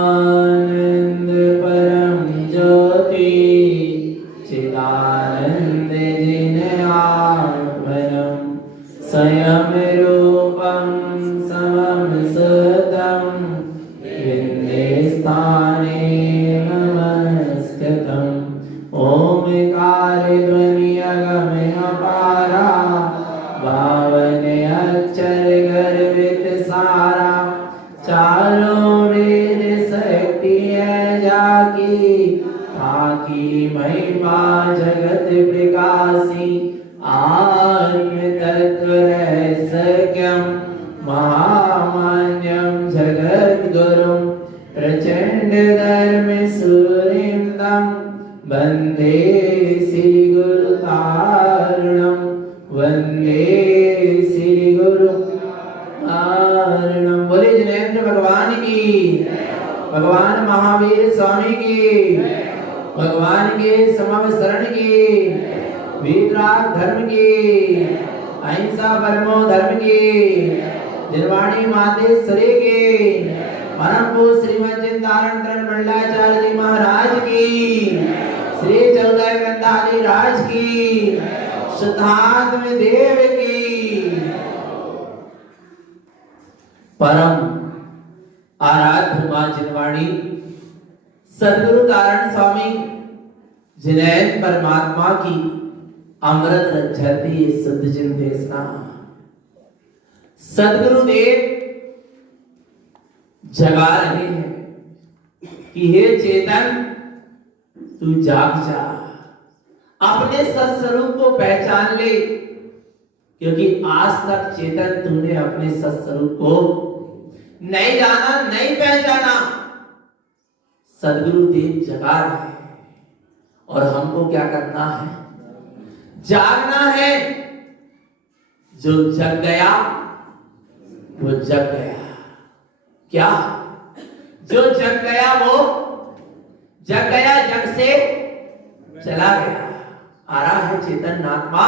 परमानंद परम ज्योति चिदानंद जिन आत्मनम स्वयं रूपम समम सदम विंदे स्थाने नमस्कृतम ओमकार ध्वनि अगम अपारा भावन अक्षर गर्भित सारा चारों वेद शक्ति है जाकी ताकि महिमा जगत प्रकाशी आत्म तत्व रहस्यम महामान्यम जगत गुरु प्रचंड धर्म सूर्यम वंदे श्री गुरु तारणम वंदे श्री गुरु तारणम। बोले जिनेंद्र भगवान की, भगवान महावीर स्वामी की, भगवान के समव शरण की, वीतराग धर्म की, अहिंसा परमो धर्म की, निर्वाणी मातेश्वरी की, परम पूज्य श्रीमद चिंतारण मंडलाचार्य जी महाराज की, श्री चौदह ग्रंथादि राज की, शुद्धात्म देव की, परम आराध्य मां जिनवाणी सद्गुरु तारण स्वामी जिनैन परमात्मा की अमृत रज्जती शुद्ध जिन देशना। सद्गुरु देव जगा रहे हैं कि हे चेतन तू जाग जा, अपने सत्स्वरूप को पहचान ले, क्योंकि आज तक चेतन तूने अपने सत्स्वरूप को नहीं जाना, नहीं पहचाना। सद्गुरु देव जगा रहे हैं और हमको क्या करना है? जागना है। जो जग गया वो जग गया। क्या? जो जग गया वो जग गया, जग से चला गया। आ रहा है चेतन आत्मा।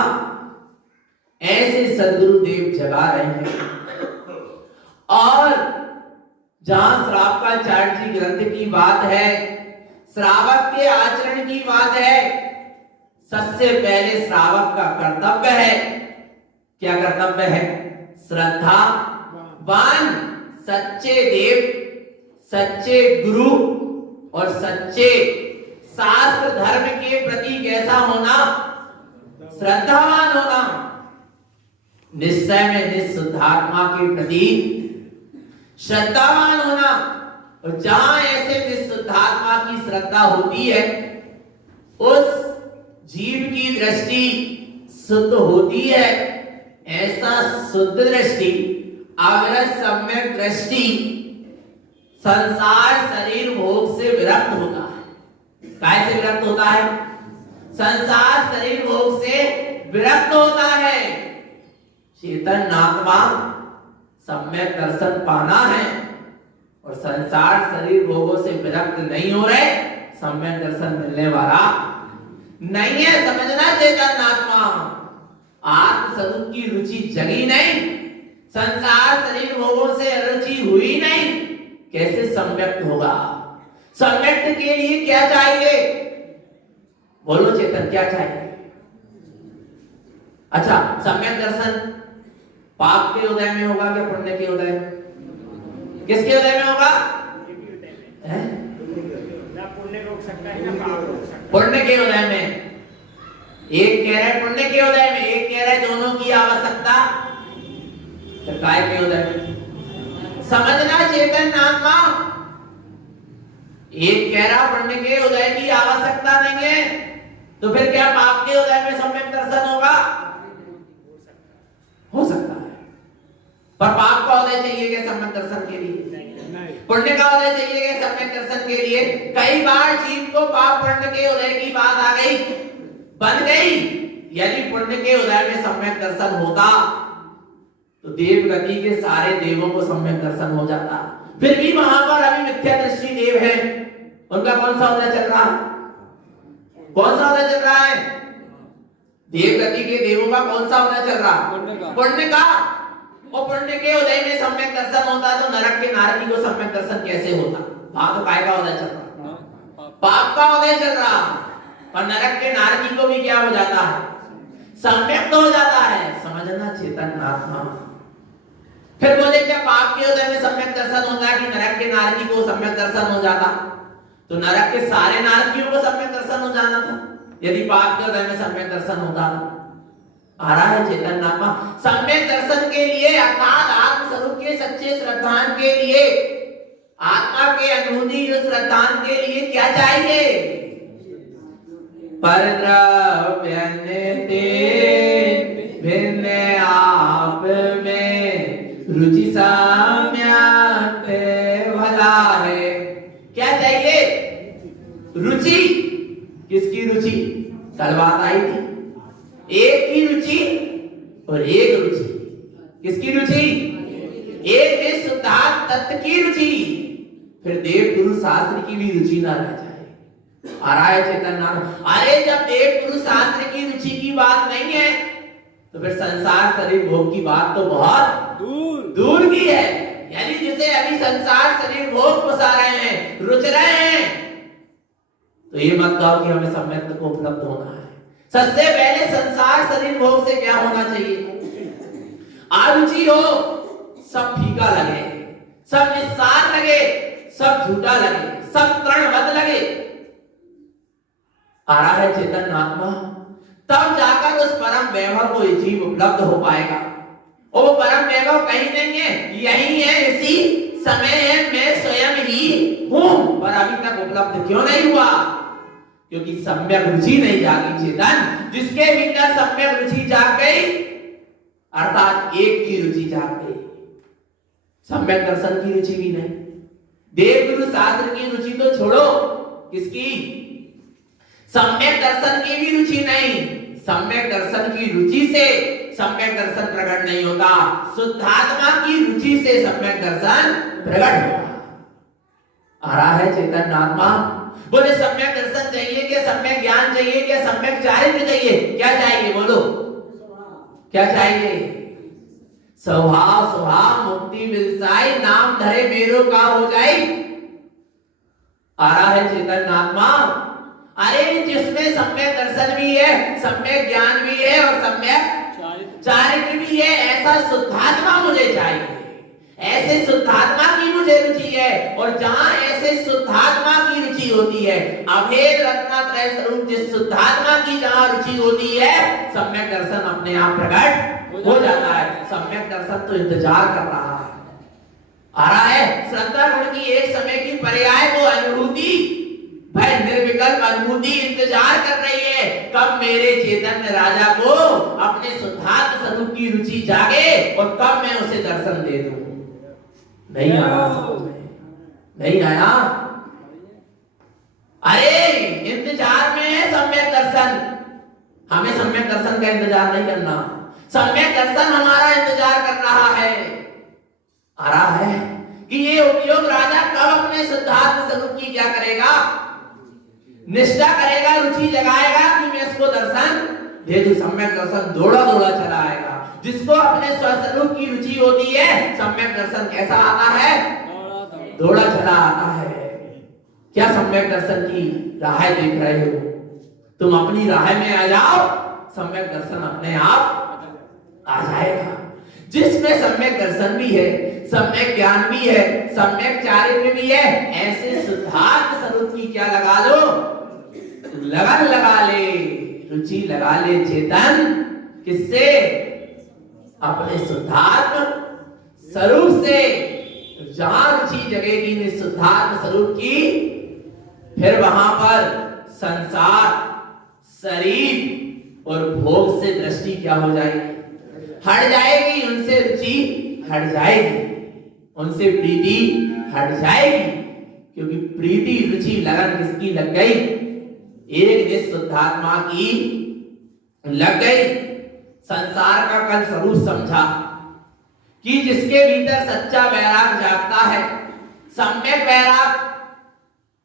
ऐसे सद्गुरु देव जगा रहे हैं। और जहां श्रावकाचार्य जी ग्रंथ की बात है, श्रावक के आचरण की बात है, सबसे पहले श्रावक का कर्तव्य है। क्या कर्तव्य है? श्रद्धावान सच्चे देव, सच्चे गुरु और सच्चे शास्त्र धर्म के प्रति कैसा होना? श्रद्धावान होना। निश्चय में निःशुद्धात्मा के प्रति श्रद्धावान होना। और जहां ऐसे निःशुद्धात्मा की श्रद्धा होती है, उस जीव की दृष्टि शुद्ध होती है। ऐसा शुद्ध दृष्टि, अविरत सम्यक दृष्टि संसार शरीर भोग से विरक्त होता है। काय से विरक्त होता है? संसार शरीर भोग से विरक्त होता है। चेतन आत्मा सम्यक दर्शन पाना है और संसार शरीर भोगों से विरक्त नहीं हो रहे, सम्यक दर्शन मिलने वाला नहीं है। समझना चेतन आत्मा आत्म स्वरूप की रुचि जगी नहीं, संसार शरीर भोगों से रुचि हुई नहीं, कैसे सम्यक्त होगा? सम्यक्त के लिए क्या चाहिए? बोलो चेतन, क्या चाहिए? अच्छा, सम्यक दर्शन पाप के उदय में होगा क्या पुण्य के उदय में? किसके उदय में होगा? ना पुण्य रोक सकता है ना पाप रोक सकता है। पुण्य के उदय में। एक कह रहा है पुण्य के उदय में, एक कह रहा है दोनों की आवश्यकता। तो काय के उदय में? समझना चेतन आत्मा। एक कह रहा पुण्य के उदय की आवश्यकता नहीं है, तो फिर क्या पाप के उदय में सम्यक दर्शन होगा? पर पाप का उदय चाहिए क्या सम्यक दर्शन के लिए? पुण्य का उदय चाहिए क्या सम्यक दर्शन के लिए? कई बार जीव को पाप पुण्य के उदय की बात आ गई, बन गई। यदि पुण्य के उदय में सम्यक दर्शन होता तो देव गति के सारे देवों को सम्यक दर्शन हो जाता। फिर भी वहां पर अभी मिथ्या दृष्टि देव है, उनका कौन सा उदय चल रहा? कौन सा उदय चल रहा है? देव गति के देवों का कौन सा उदय चल रहा? पुण्य का। और पुण्य के उदय में सम्यक दर्शन होता तो नरक के नारकी को सम्यक दर्शन कैसे होता? वहां तो काय का उदय चल रहा? पाप का उदय चल रहा। और नरक के नारकी को भी क्या हो जाता है? सम्यक हो जाता है। समझना चेतन आत्मा। फिर बोले क्या पाप के उदय में सम्यक दर्शन होता है कि नरक के नारकी को सम्यक दर्शन हो जाता? तो नरक के सारे नारकियों को सम्यक दर्शन हो जाना था यदि पाप के उदय में सम्यक दर्शन होता। आ रहा है चेतन आत्मा। सम्यक दर्शन के लिए अर्थात आत्म स्वरूप के सच्चे श्रद्धान के लिए, आत्मा के अनुभूति श्रद्धान के लिए क्या चाहिए? परद्रव्य भिन्न आप में रुचि साम्यक भला है। क्या चाहिए? रुचि। किसकी रुचि? कल बात आई थी, एक की रुचि और एक रुचि। किसकी रुचि? एक इस शुद्धात्म तत्व की रुचि। फिर देव गुरु शास्त्र की भी रुचि ना रह जाए। आ रहा है चेतन नाम। अरे जब देव गुरु शास्त्र की रुचि की बात नहीं है तो फिर संसार शरीर भोग की बात तो बहुत दूर की है। यानी जिसे अभी संसार शरीर भोग पसा रहे हैं, रुच रहे हैं, तो ये मत कहो कि हमें सम्यक को उपलब्ध होना है। सबसे पहले संसार शरीर भोग से क्या होना चाहिए? आरुचि हो, सब फीका लगे, सब निस्सार लगे, सब झूठा लगे, सब तृणवत लगे। आ रहा है चेतन आत्मा। तब जाकर उस परम वैभव को जीव उपलब्ध हो पाएगा। और वो परम वैभव कहीं नहीं है, यही है, इसी समय है, मैं स्वयं ही हूं। पर अभी तक उपलब्ध क्यों नहीं हुआ? क्योंकि सम्यक रुचि नहीं जागी चेतन। जिसके भीतर सम्यक रुचि जाग गई, अर्थात एक की रुचि जाग गई, सम्यक दर्शन की रुचि भी नहीं, देव गुरु शास्त्र की रुचि तो छोड़ो, किसकी? सम्यक दर्शन की भी रुचि नहीं। सम्यक दर्शन की रुचि से सम्यक दर्शन प्रकट नहीं होता, शुद्धात्मा की रुचि से सम्यक दर्शन प्रकट होता। आ रहा है चेतन आत्मा। बोले सम्यक दर्शन चाहिए क्या? सम्यक ज्ञान चाहिए क्या? सम्यक चारित्र चाहिए? क्या चाहिए? बोलो क्या चाहिए? स्वभाव स्वभाव मुक्ति विलसाई, नाम धरे मेरो का हो जाए। आ रहा है चेतन आत्मा। अरे जिसमें सम्यक दर्शन भी है, सम्यक ज्ञान भी है और सम्यक चारित्र भी है, ऐसा शुद्धात्मा मुझे चाहिए। ऐसे शुद्धात्मा की मुझे रुचि है। और जहां ऐसे शुद्धात्मा की रुचि होती है, अभेद रत्नात्रय स्वरूप जिस शुद्धात्मा की जहां रुचि होती है, सम्यक दर्शन अपने आप प्रकट हो जाता है। सम्यक दर्शन तो इंतजार कर रहा है। आ रहा है श्रद्धा गुण की एक समय की पर्याय वो अनुभूति, भाई निर्विकल्प अनुभूति इंतजार कर रही है, कब मेरे चैतन्य राजा को अपने शुद्धात्म स्वरूप की रुचि जागे और कब मैं उसे दर्शन दे दूं। नहीं आया, नहीं आया। अरे इंतजार में है सम्यक दर्शन। हमें सम्यक दर्शन का इंतजार नहीं करना, सम्यक दर्शन हमारा इंतजार कर रहा है। आ रहा है कि ये उपयोग राजा कब अपने शुद्धात्म स्वरूप की क्या करेगा? निष्ठा करेगा, रुचि जगाएगा कि मैं इसको दर्शन दे दूं। सम्यक दर्शन दौड़ा दौड़ा चला आएगा। जिसको अपने स्वस्वरूप की रुचि होती है, सम्यक दर्शन कैसा आता है? दौड़ा चला आता है। क्या सम्यक दर्शन की राह देख रहे हो? तुम अपनी राह में आ जाओ, सम्यक दर्शन अपने आप आ जाएगा। जिसमें सम्यक दर्शन भी है, सम्यक ज्ञान भी है, सम्यक चारित्र भी है, ऐसे शुद्धात्म स्वरूप की क्या लगा लो? लगन लगा ले, रुचि लगा ले चेतन। किससे? अपने शुद्धात्म स्वरूप से। जहां रुचि जगेगी निशुद्धात्म स्वरूप की, फिर वहां पर संसार, शरीर और भोग से दृष्टि क्या हो जाएगी? हट जाएगी। उनसे रुचि हट जाएगी, उनसे प्रीति हट जाएगी, क्योंकि प्रीति रुचि लगन किसकी लग गई? एक निःशुद्धात्मा की लग गई। संसार का कल स्वरूप समझा कि जिसके भीतर सच्चा वैराग जागता है, सम्यक वैराग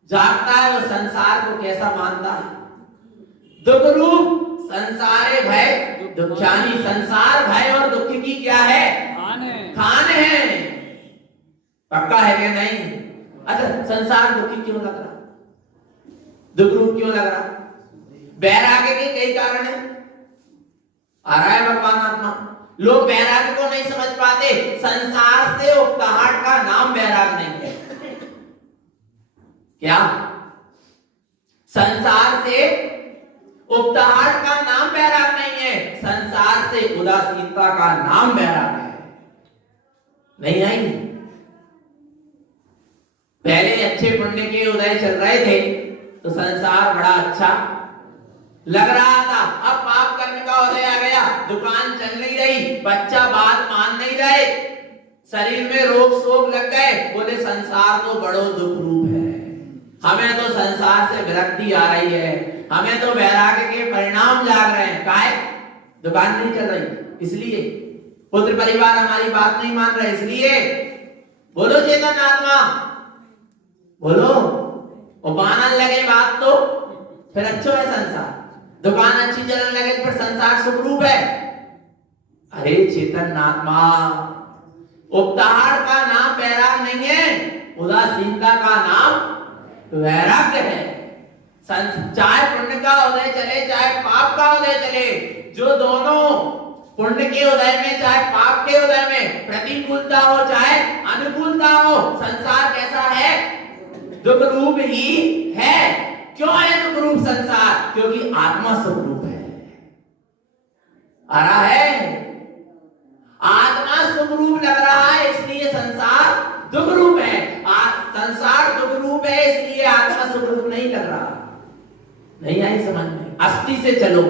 जागता है, वो संसार को कैसा मानता है? दुख रूप संसारे भय दुख्यानी। संसार भय और दुख की क्या है? खान है। पक्का है क्या? नहीं। अच्छा, संसार दुखी क्यों लग रहा? दुख रूप क्यों लग रहा? वैराग्य के कई कारण है। आ रहा है भगवान आत्मा। लोग वैराग्य को नहीं समझ पाते। संसार से उकताहट का नाम वैराग नहीं है। क्या? संसार से उकताहट का नाम वैराग नहीं है। संसार से उदासीनता का नाम वैराग है। नहीं आई? पहले अच्छे पुण्य के उदय चल रहे थे तो संसार बड़ा अच्छा लग रहा था। अब पाप कर्म का उदय आ गया, दुकान चल नहीं रही, बच्चा बात मान नहीं रहे, शरीर में रोग शोक लग गए, बोले संसार तो बड़ो दुख रूप है, हमें तो संसार से विरक्ति आ रही है, हमें तो वैराग्य के परिणाम जाग रहे हैं। काय? दुकान नहीं चल रही इसलिए, पुत्र परिवार हमारी बात नहीं मान रहे इसलिए। बोलो चेतन आत्मा, बोलो। और मानन लगे बात तो फिर अच्छो है संसार, दुकान अच्छी चलने लगे फिर संसार सुखरूप है। अरे चेतन आत्मा, उकताहट का नाम वैराग नहीं है, उदासीनता का नाम वैराग्य है। चाहे पुण्य का उदय चले चाहे पाप का उदय चले, जो दोनों पुण्य के उदय में चाहे पाप के उदय में प्रतिकूलता हो चाहे अनुकूलता हो, संसार कैसा है? दुख रूप ही है। क्यों है दुख रूप संसार? क्योंकि आत्मा सुख रूप है। आ रहा है? आत्मा सुख रूप लग रहा है इसलिए संसार दुख रूप है। संसार दुख रूप है इसलिए आत्मा सुख रूप नहीं लग रहा। नहीं आई समझ में? अस्थि से चलो,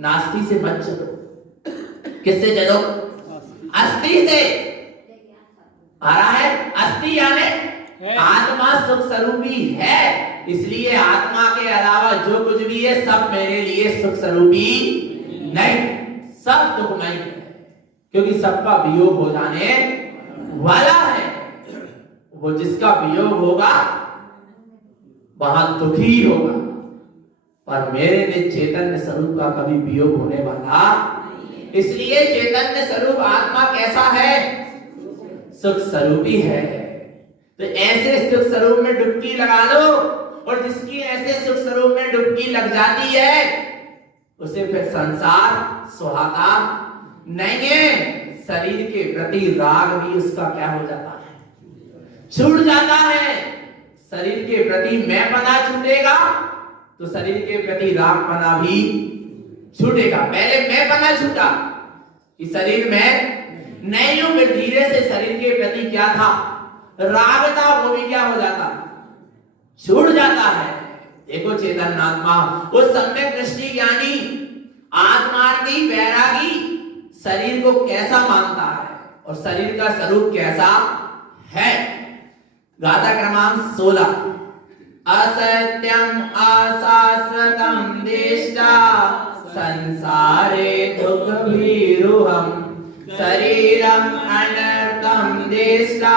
नास्ति से मत चलो। किससे चलो? अस्थि से। आ रहा है? अस्थि यानी आत्मा सुख स्वरूपी है, इसलिए आत्मा के अलावा जो कुछ भी है सब मेरे लिए सुख स्वरूपी नहीं, सब दुखमय है, क्योंकि सबका वियोग हो जाने वाला है। वो जिसका वियोग होगा वहां दुखी होगा, पर मेरे लिए चैतन्य स्वरूप का कभी वियोग होने वाला। इसलिए चैतन्य स्वरूप आत्मा कैसा है? सुख स्वरूपी है। तो ऐसे सुख स्वरूप में डुबकी लगा लो, और जिसकी ऐसे सुख स्वरूप में डुबकी लग जाती है उसे फिर संसार सुहाता नहीं है। शरीर के प्रति राग भी उसका क्या हो जाता है? छूट जाता है। शरीर के प्रति मैंपना छूटेगा तो शरीर के प्रति रागपना भी छूटेगा। पहले मैंपना छूटा कि शरीर में नहीं हूं, फिर धीरे से शरीर के प्रति क्या था? राग था, वो भी क्या हो जाता? छूट जाता है। देखो चेतन आत्मा, वो सम्यक दृष्टि ज्ञानी आत्मार्थी वैरागी शरीर को कैसा मानता है और शरीर का स्वरूप कैसा है। गाथा क्रमांक 16। असत्यम अशाश्वतम देष्टा संसारे दुख भीरुहम शरीरम अनर्थम देष्टा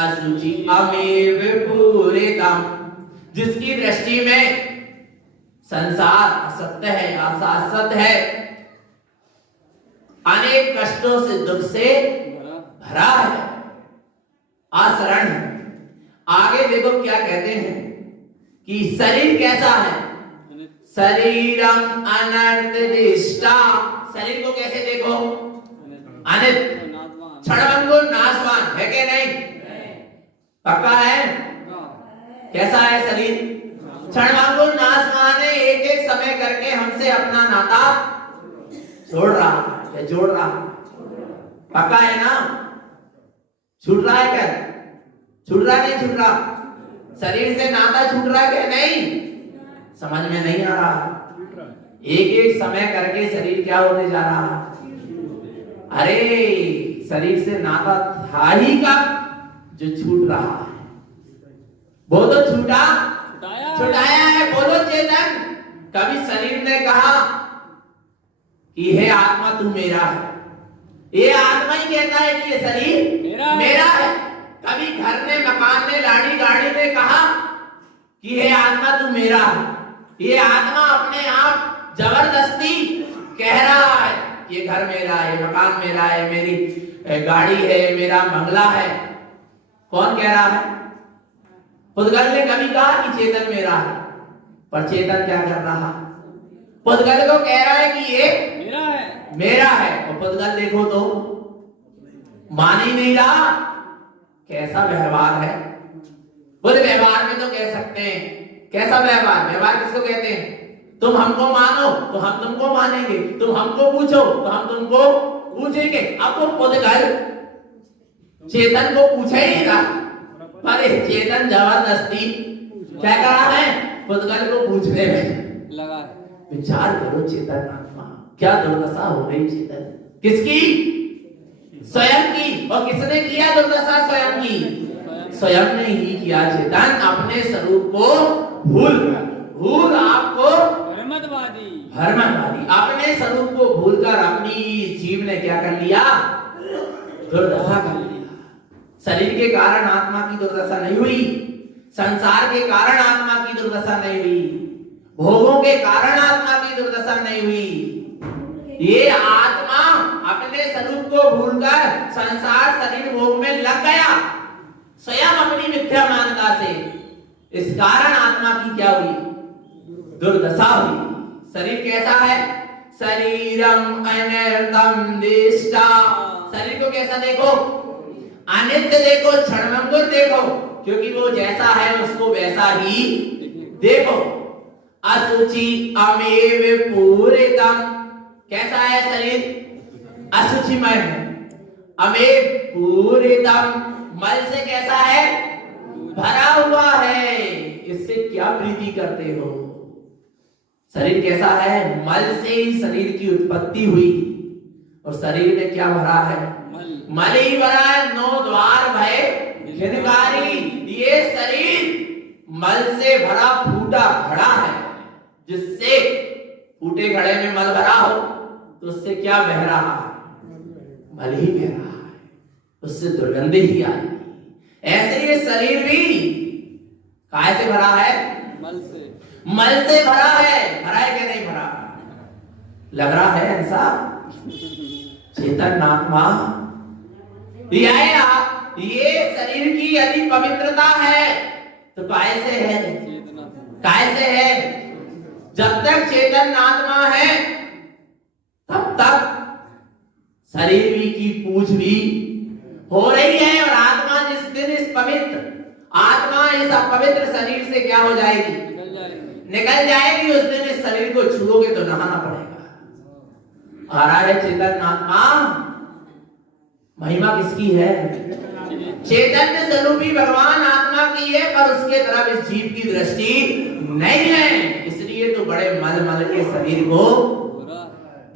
असुचि अमेव विपूरितम। जिसकी दृष्टि में संसार असत्य है, अशाश्वत है, अनेक कष्टों से दुख से भरा है, असरण है। आगे देखो क्या कहते हैं कि शरीर कैसा है? शरीरम अनर्थदिष्टा। शरीर को कैसे देखो? अनित, क्षणभंगुर, नाशवान है कि नहीं? पक्का है? कैसा है शरीर? क्षणभंगुर, नाशवान है। एक एक समय करके हमसे अपना नाता छोड़ रहा है, जोड़ रहा। पक्का है ना? छूट रहा है क्या? छूट रहा नहीं छूट रहा? शरीर से नाता छूट रहा है क्या? नहीं। समझ में नहीं आ रहा? एक एक समय करके शरीर क्या होने जा रहा? अरे शरीर से नाता था ही कब जो छूट रहा है। बोलो छुटाया है। बोलो चेतन। कभी शरीर ने कहा कि हे आत्मा तू मेरा है, ये आत्मा ही कहता है कि ये शरीर मेरा है। कभी घर ने, मकान ने, लाड़ी गाड़ी ने कहा कि हे आत्मा तू मेरा है। ये आत्मा अपने आप जबरदस्ती कह रहा है ये घर मेरा है, मकान मेरा है, मेरी गाड़ी है, मेरा बंगला है। कौन कह रहा है? पुद्गल ने कभी कहा कि चेतन मेरा है, पर चेतन क्या कर रहा है? पुद्गल को कह रहा है कि ये मेरा है। और पुद्गल देखो तो मान ही नहीं रहा। कैसा व्यवहार है? बोले व्यवहार में तो कह सकते हैं। कैसा व्यवहार? व्यवहार किसको कहते हैं? तुम हमको मानो तो हम तुमको मानेंगे, तुम हमको पूछो तो हम तुमको पूछेंगे। अब वो पुद्गल चेतन को पूछे ही ना, पर चेतन जबरदस्ती क्या कर रहा है? पुद्गल को पूछने में लगा। विचार करो चेतन आत्मा क्या दुर्दशा हो गई चेतन। किसकी? स्वयं की। और किसने किया दुर्दशा? स्वयं की। स्वयं ने ही किया। चेतन अपने स्वरूप को भूल आपको भ्रमणवादी अपने स्वरूप को भूलकर अपनी जीव ने क्या कर लिया? दुर्दशा कर लिया। शरीर के कारण आत्मा की दुर्दशा नहीं हुई, संसार के कारण आत्मा की दुर्दशा नहीं हुई, भोगों के कारण आत्मा की दुर्दशा नहीं हुई। ये आत्मा अपने स्वरूप को भूलकर संसार शरीर भोग में लग गया, स्वयं अपनी मिथ्या मान्यता से। इस कारण आत्मा की क्या हुई? दुर्दशा हुई। शरीर कैसा है? शरीरम अनर्थम दिष्टा। शरीर को कैसा देखो? अनित्य देखो, क्षणभंगुर देखो, क्योंकि वो जैसा है उसको वैसा ही देखो। असुचि अमेव पूरितम। कैसा है शरीर? असुचिमय है। अमेव पूरितम, मल से कैसा है? भरा हुआ है। इससे क्या प्रीति करते हो? शरीर कैसा है? मल से ही शरीर की उत्पत्ति हुई, और शरीर में क्या भरा है? मल ही भरा है। 9 द्वार भय घिनकारी। ये शरीर मल से भरा फूटा घड़ा है, जिससे फूटे घड़े में मल भरा हो तो उससे क्या बह रहा है? मल ही बह रहा है, उससे दुर्गंध ही आएगी। ऐसे ये शरीर भी काय से भरा है? मल से भरा है। भरा है कि नहीं भरा? लग रहा है ऐसा? चेतन आत्मा ये शरीर की यदि पवित्रता है तो काय से है? काय से है? जब तक चेतन आत्मा है तब तक शरीर भी की पूछ भी हो रही है। और आत्मा जिस दिन इस अपवित्र शरीर से क्या हो जाएगी? निकल जाएगी। उस दिन इस शरीर को छूओगे तो नहाना पड़ेगा। आ रहा है चेतन आत्मा। महिमा किसकी है? चैतन्य स्वरूपी भगवान आत्मा की है, पर उसके तरफ इस जीव की दृष्टि नहीं है। इसलिए तो बड़े मल के शरीर को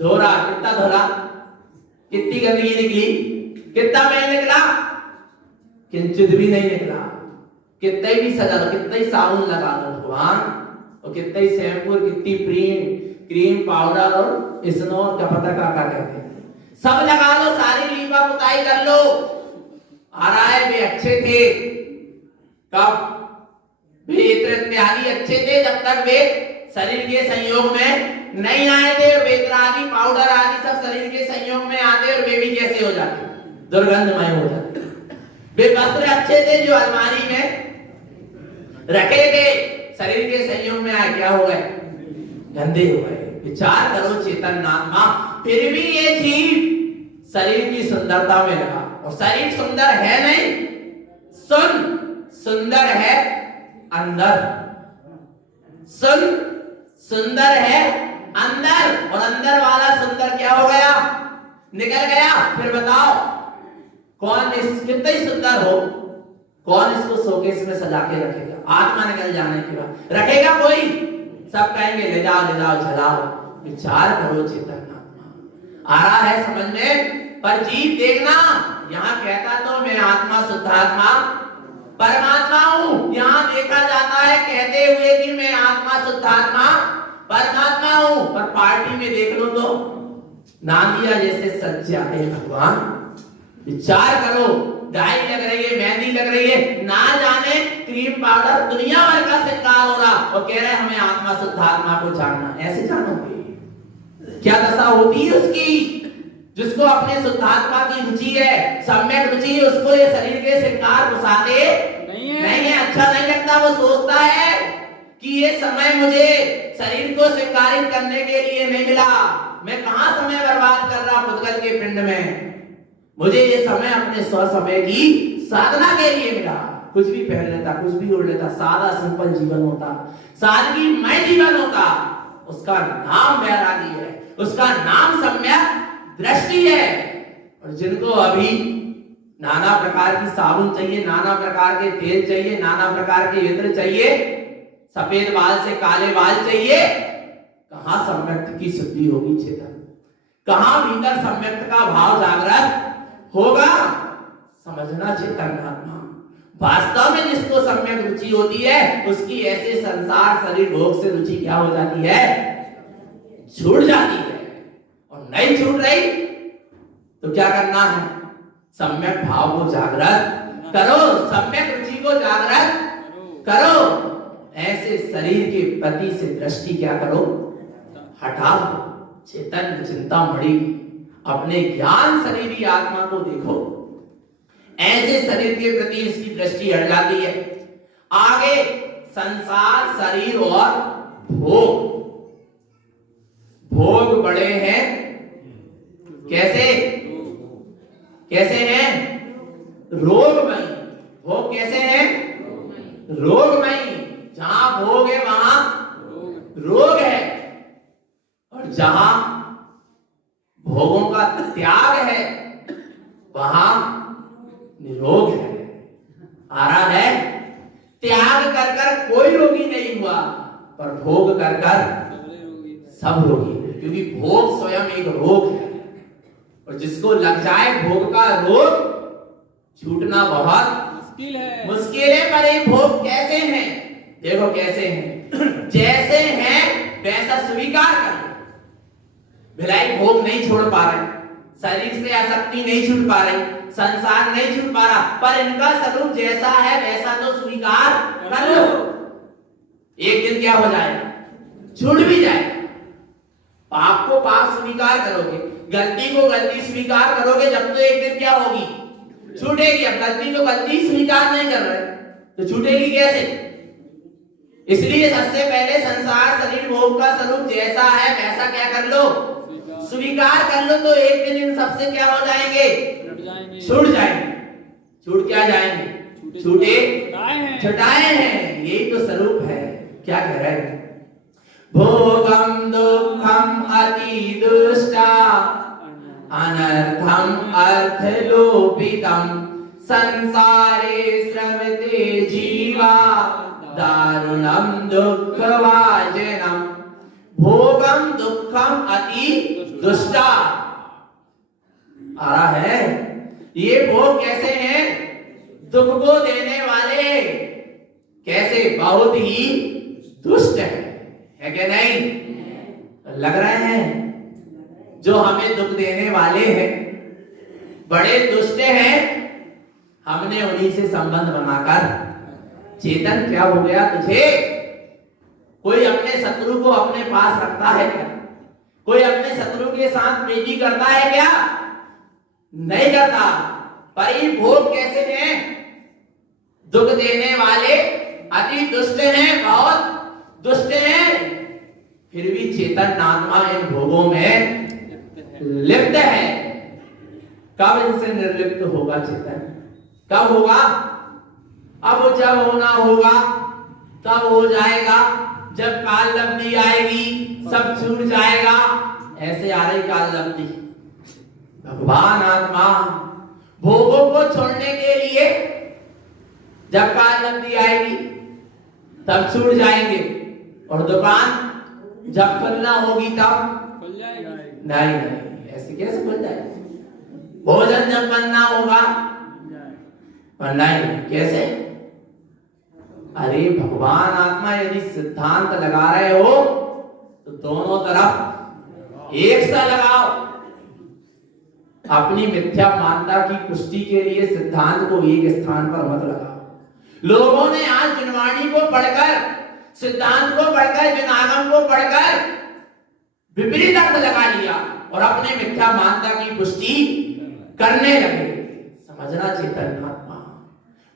धोरा। कितना धोरा? कितनी गंदगी निकली? कितना मैल निकला? किंचित भी नहीं निकला। कितना ही सजा लो, कितना ही साबुन लगा दो भगवान, और कितना ही शैम्पू, कितनी क्रीम पाउडर और स्नोर का पता का कहते हैं, सब लगा लो, सारी लीपा पुताई कर लो। आ रहा है वे अच्छे थे कब? वे इत्यादि अच्छे थे जब तक वे शरीर के संयोग में नहीं आए थे। वेत्र आदि पाउडर आदि सब शरीर के संयोग में आते और वे भी कैसे हो जाते? दुर्गंधमय हो जाते। वे वस्त्र अच्छे थे जो अलमारी में रखे थे, शरीर के संयोग में आए क्या हो गए? गंदे हो गए। विचार करो चेतन आत्मा, फिर भी ये जीव शरीर की सुंदरता में लगा। और शरीर सुंदर है नहीं, सुंदर है अंदर। सुंदर है अंदर, और अंदर वाला सुंदर क्या हो गया? निकल गया। फिर बताओ कौन कितना ही सुंदर हो, कौन इसको शोकेस में सजा के रखेगा? आत्मा निकल जाने के बाद रखेगा कोई? सब कहेंगे ले जाओ जलाओ। विचार करो चेतन आत्मा। आ रहा है समझ में? पर जीव देखना, यहाँ कहता तो मैं आत्मा शुद्धात्मा परमात्मा हूँ, यहाँ देखा जाता है कहते हुए कि मैं आत्मा शुद्धात्मा परमात्मा हूँ, पर पार्टी में देख लो तो नांदिया जैसे सज जाते हैं। भगवान विचार करो, डाई लग रही है, मेहंदी लग रही है, ना जाने क्रीम पाउडर दुनिया भर का श्रृंगार हो रहा, और कह रहे हमें आत्मा शुद्धात्मा को जानना। ऐसे जानोगे क्या दशा होती है उसकी? जिसको अपने शुद्धात्मा की रुचि है, सम्यक रुचि है, उसको ये शरीर के श्रृंगार घुसाते नहीं है, अच्छा नहीं लगता। वो सोचता है कि ये समय मुझे शरीर को श्रृंगारित करने के लिए नहीं मिला, मैं कहां समय बर्बाद कर रहा पुद्गल के पिंड में, मुझे ये समय अपने स्व समय की साधना के लिए मिला। कुछ भी पहन लेता, कुछ भी ओढ़ लेता, सादा सिंपल जीवन होता, सादगीमय जीवन होता, उसका नाम वैरागी है, उसका नाम सम्यक दृष्टि है। और जिनको अभी नाना प्रकार की साबुन चाहिए, नाना प्रकार के तेल चाहिए, नाना प्रकार के यंत्र चाहिए, सफेद बाल से काले बाल चाहिए, कहां सम्यक्त की शुद्धि होगी चेतन? कहां भीतर सम्यक्त का भाव जागृत होगा? समझना चेतन आत्मा वास्तव में जिसको सम्यक रुचि होती है, उसकी ऐसे संसार शरीर भोग से रुचि क्या हो जाती है? छूट जाती है। और नहीं छूट रही तो क्या करना है? सम्यक भाव को जागृत करो, सम्यक रुचि को जागृत करो। ऐसे शरीर के प्रति से दृष्टि क्या करो? हटाओ। चेतन चिंता मणि अपने ज्ञान शरीरी आत्मा को देखो, ऐसे शरीर के प्रति इसकी दृष्टि हट जाती है। आगे संसार शरीर और भोग, भोग बड़े हैं कैसे? कैसे हैं? रोगमयी। भोग कैसे हैं? रोगमयी। जहां भोग है वहां रोग है, और जहां भोगों का त्याग है वहां निरोग है। आ रहा है? त्याग कर कर कोई रोगी नहीं हुआ, पर भोग कर कर सब रोगी हुए, क्योंकि भोग स्वयं एक रोग है, और जिसको लग जाए भोग का रोग, छूटना बहुत मुश्किल है। पर ये भोग कैसे हैं? देखो कैसे हैं, जैसे हैं वैसा स्वीकार कर। भिलाई भोग नहीं छोड़ पा रहे, शरीर से आसक्ति नहीं छूट पा रही, संसार नहीं छूट पा रहा, पर इनका स्वरूप जैसा है वैसा तो स्वीकार कर लो। एक दिन क्या हो जाएगा? छूट भी जाएगा। पाप को पाप स्वीकार करोगे, गलती को गलती स्वीकार करोगे, जब तो एक दिन क्या होगी? छूटेगी। अब गलती को गलती स्वीकार नहीं कर रहे तो छूटेगी कैसे? इसलिए सबसे पहले संसार शरीर भोग का स्वरूप जैसा है वैसा क्या कर लो? स्वीकार कर लो। तो एक दिन इन सबसे क्या हो जाएंगे? छूट जाएंगे। छूट क्या जाएंगे? छूटे छुटाए हैं। यही तो स्वरूप है। क्या कह रहे हैं? भोगम दुखम अति दुष्टा अनर्थम अर्थलोपितम संसारे स्रवते जीवा दारुणम दुःखभाजनम। भोगम दुखम अति दुष्टा। आ रहा है? ये भोग कैसे हैं? दुख को देने वाले। कैसे? बहुत ही दुष्ट है कि नहीं? लग रहे हैं जो हमें दुख देने वाले हैं बड़े दुष्ट हैं। हमने उन्हीं से संबंध बनाकर, चेतन क्या हो गया तुझे? कोई अपने शत्रु को अपने पास रखता है क्या? कोई अपने शत्रु के साथ प्रीति करता है क्या? नहीं करता। पर ये भोग कैसे हैं? दुख देने वाले, अति दुष्ट हैं, बहुत दुष्ट हैं। फिर भी चेतन आत्मा इन भोगों में लिप्त है। कब इनसे निर्लिप्त होगा चेतन? कब होगा? अब जब होना होगा तब हो जाएगा, जब काल लब्धि आएगी सब छूट जाएगा। ऐसे आ रही काल लब्धि। भगवान आत्मा भोगों को छोड़ने के लिए जब काल लब्धि आएगी तब छूट जाएंगे, और दुकान जब खुलना होगी तब खुल जाएगी। नहीं, ऐसे कैसे खुल जाएगी? भोजन जब बनना होगा, पर नहीं, कैसे? अरे भगवान आत्मा यदि सिद्धांत लगा रहे हो तो दोनों तरफ एक सा लगाओ। अपनी मिथ्या मान्यता की पुष्टि के लिए सिद्धांत को एक स्थान पर मत लगाओ। लोगों ने आज जिनवाणी को पढ़कर, सिद्धांत को पढ़कर, जिनागम को पढ़कर विपरीत अर्थ लगा लिया और अपने मिथ्या मान्यता की पुष्टि करने लगे। समझना चेतन आत्मा,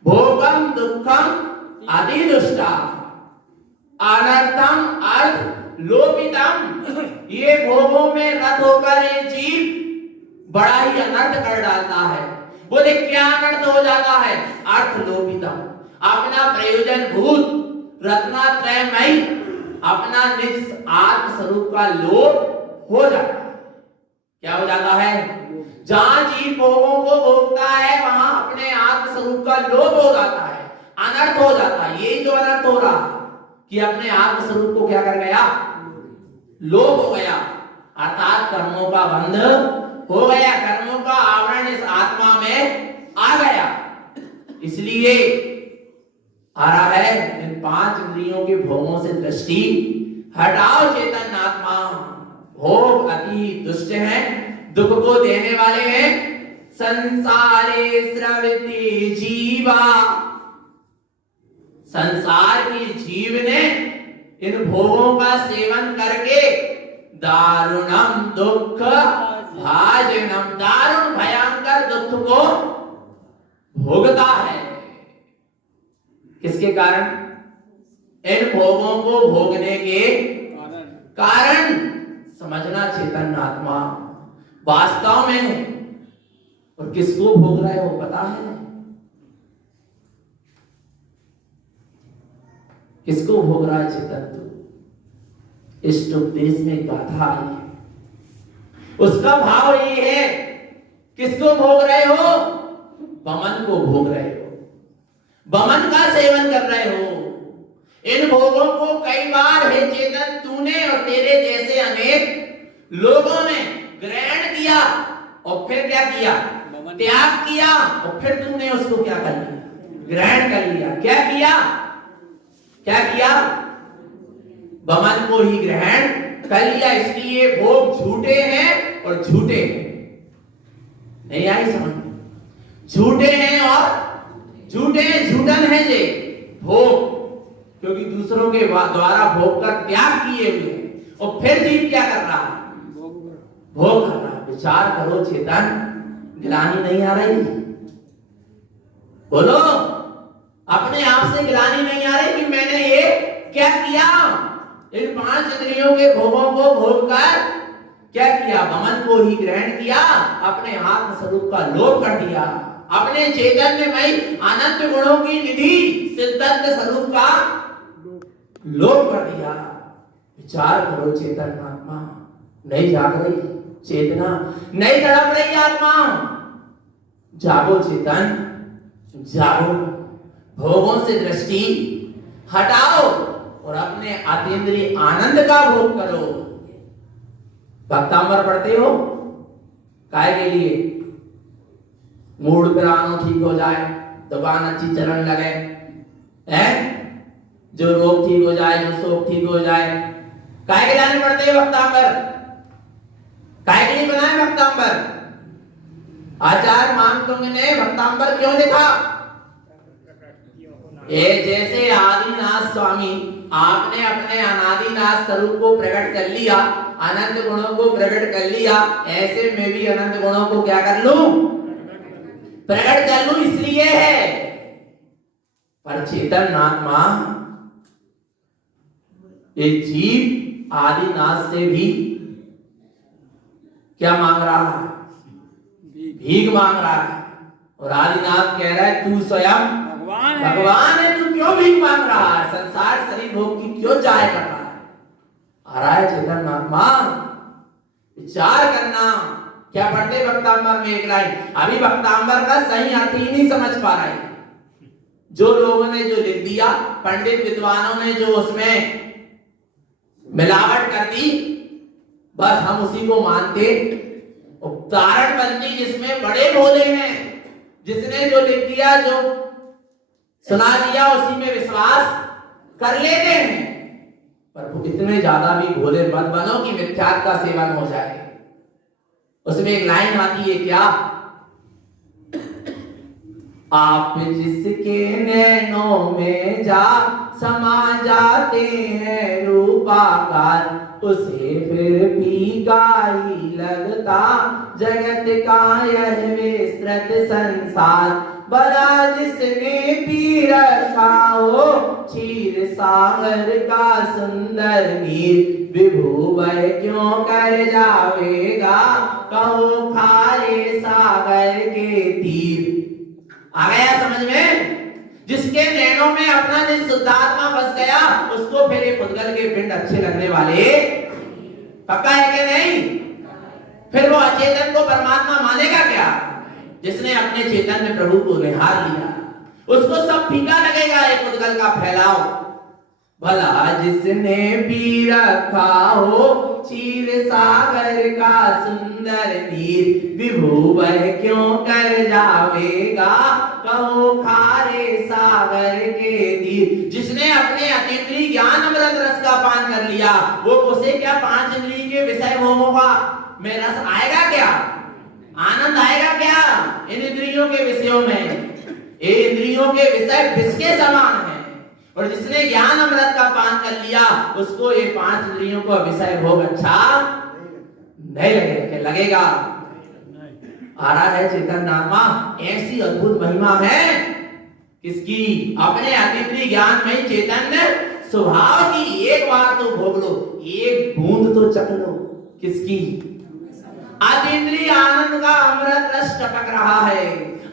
भोगम दुखम आदि दुष्टा अनर्थम अर्थ लोपितम, ये भोगों में रत होकर ये जीव बड़ा ही अनर्थ कर डालता है। बोले क्या अनर्थ हो जाता है? अर्थ लोपितम, अपना प्रयोजन भूत रत्नात्रयमयी अपना निज आत्म स्वरूप का लोप हो जाता है। क्या हो जाता है? जहां जीव भोगों को भोगता है वहां अपने आत्म स्वरूप का लोप हो जाता है, अनर्थ हो जाता है। यही जो अनर्थ हो रहा कि अपने आत्म स्वरूप को क्या कर गया? लोप हो गया, अर्थात कर्मों का बंध हो गया, कर्मों का आवरण इस आत्मा में आ गया। इसलिए आ रहा है इन 5 इंद्रियों के भोगों से दृष्टि हटाओ चेतन आत्मा। भोग अति दुष्ट हैं, दुख को देने वाले हैं। संसारे स्रवति जीवा, संसार की जीव ने इन भोगों का सेवन करके दारुणम दुख भाजनम, दारुण भयंकर दुख को भोगता है। किसके कारण? इन भोगों को भोगने के कारण। समझना चेतन आत्मा, वास्तव में और किसको भोग रहे हो पता है? किसको भोग रहा है चेतन तू? इष्ट उपदेश में गाथा आई है, उसका भाव ये है, किसको भोग रहे हो? बमन को भोग रहे हो, बमन का सेवन कर रहे हो। इन भोगों को कई बार हे चेतन तूने और तेरे जैसे अनेक लोगों ने ग्रहण किया और फिर क्या किया? त्याग किया और फिर तूने उसको क्या कर लिया? ग्रहण कर लिया। क्या किया? क्या किया? बमन को ही ग्रहण कर लिया। इसलिए भोग झूठे हैं और झूठे हैं। नहीं आई समझ? झूठे हैं और झूठे, झूठन है ये भोग, क्योंकि दूसरों के द्वारा भोग कर त्याग किए हुए हैं। और फिर जीव क्या कर रहा है? भोग कर रहा है। विचार करो चेतन, गिलानी नहीं आ रही? बोलो, अपने आप से गिलानी नहीं आ रही कि मैंने ये क्या किया? इन 5 इंद्रियों के भोगों को भोग कर क्या किया? बमन को ही ग्रहण किया, अपने आत्म स्वरूप का लोप कर दिया, अपने चैतन्यमय अनंत गुणों की निधि सिद्धांत स्वरूप का लोप कर दिया। विचार करो चेतन आत्मा, नहीं जाग रही चेतना, नहीं तड़प रही आत्मा। जागो चेतन, जागो, भोगों से दृष्टि हटाओ और अपने अतीन्द्रिय आनंद का भोग करो। भक्तांबर पढ़ते हो काय के लिए? मूड पिरानो ठीक हो जाए, दुकान अच्छी चलन लगे, हैं? जो रोग ठीक हो जाए, जो शोक ठीक हो जाए। काय के लाने पड़ते हैं भक्तांबर? काय के लिए बनाए भक्तांबर? आचार्य मानतुंग ने भक्तांबर क्यों लिखा? ये जैसे आदिनाथ स्वामी आपने अपने अनादिनाथ स्वरूप को प्रकट कर लिया, अनंत गुणों को प्रकट कर लिया, ऐसे मैं भी अनंत गुणों को क्या कर लूं? प्रकट कर लूं। इसलिए है। पर चेतन आत्मा, ये जीव आदिनाथ से भी क्या मांग रहा है? भीख मांग रहा है। और आदिनाथ कह रहा है तू स्वयं भगवान है, तू क्यों भीख मांग रहा है? संसार शरीर भोग की क्यों चाह कर रहा है? आ रहा है चेतन आत्मा, विचार करना। क्या पढ़ते भक्तांबर में एक लाइन? अभी भक्तांबर का सही अर्थ ही नहीं समझ पा रहे। जो लोगों ने जो लिख दिया, पंडित विद्वानों ने जो उसमें मिलावट कर दी, बस हम उसी को मानते और उदाहरण बनती जिसमें बड़े भोले हैं, जिसने जो लिख दिया, जो सुना दिया, उसी में विश्वास कर लेते हैं। पर इतने ज्यादा भी भोले मत बनो कि मिथ्यात्व का सेवन हो जाए। उसमें एक लाइन आती है, क्या? आप जिसके नैनों में जा समा जाते हैं रूपाकार, उसे फिर फीका ही लगता जगत का यह विस्तृत संसार। भला जिसने पी रखा हो क्षीर सागर का सुंदर नीर, विभू भय क्यों कर जावेगा कहो खारे सागर के तीर। आ गया समझ में? जिसके नैनों में अपना जिस शुद्धात्मा बस गया, उसको फिर ये पुद्गल के पिंड अच्छे लगने वाले। पक्का है कि नहीं? फिर वो अचेतन को परमात्मा मानेगा क्या? जिसने अपने चेतन में प्रभु को निहार लिया, उसको सब फीका लगेगा ये पुद्गल का फैलाव। भला जिसने पी रखा हो क्षीर सागर का सुंदर नीर, विभू भय क्यों कर जावेगा कहो खारे सागर के तीर। जिसने अपने अतीन्द्रिय ज्ञान अमृत रस का पान कर लिया, वो उसे क्या पांच इंद्रिय के विषय भोगोगा में रस आएगा क्या? आनंद आएगा क्या इन इंद्रियों के विषयों में? ये इंद्रियों के विषय विष के समान है। और जिसने ज्ञान अमृत का पान कर लिया, उसको ये पांच इंद्रियों को विषय भोग अच्छा नहीं लगेगा। लगेगा? आ रहा है चेतन नामा। ऐसी अद्भुत महिमा है किसकी? अपने अतीन्द्रिय ज्ञान में चैतन्य स्वभाव की। एक बार तो भोग लो, एक बूंद तो चख लो। किसकी? अतीन्द्रिय आनंद का अमृत रस टपक रहा है,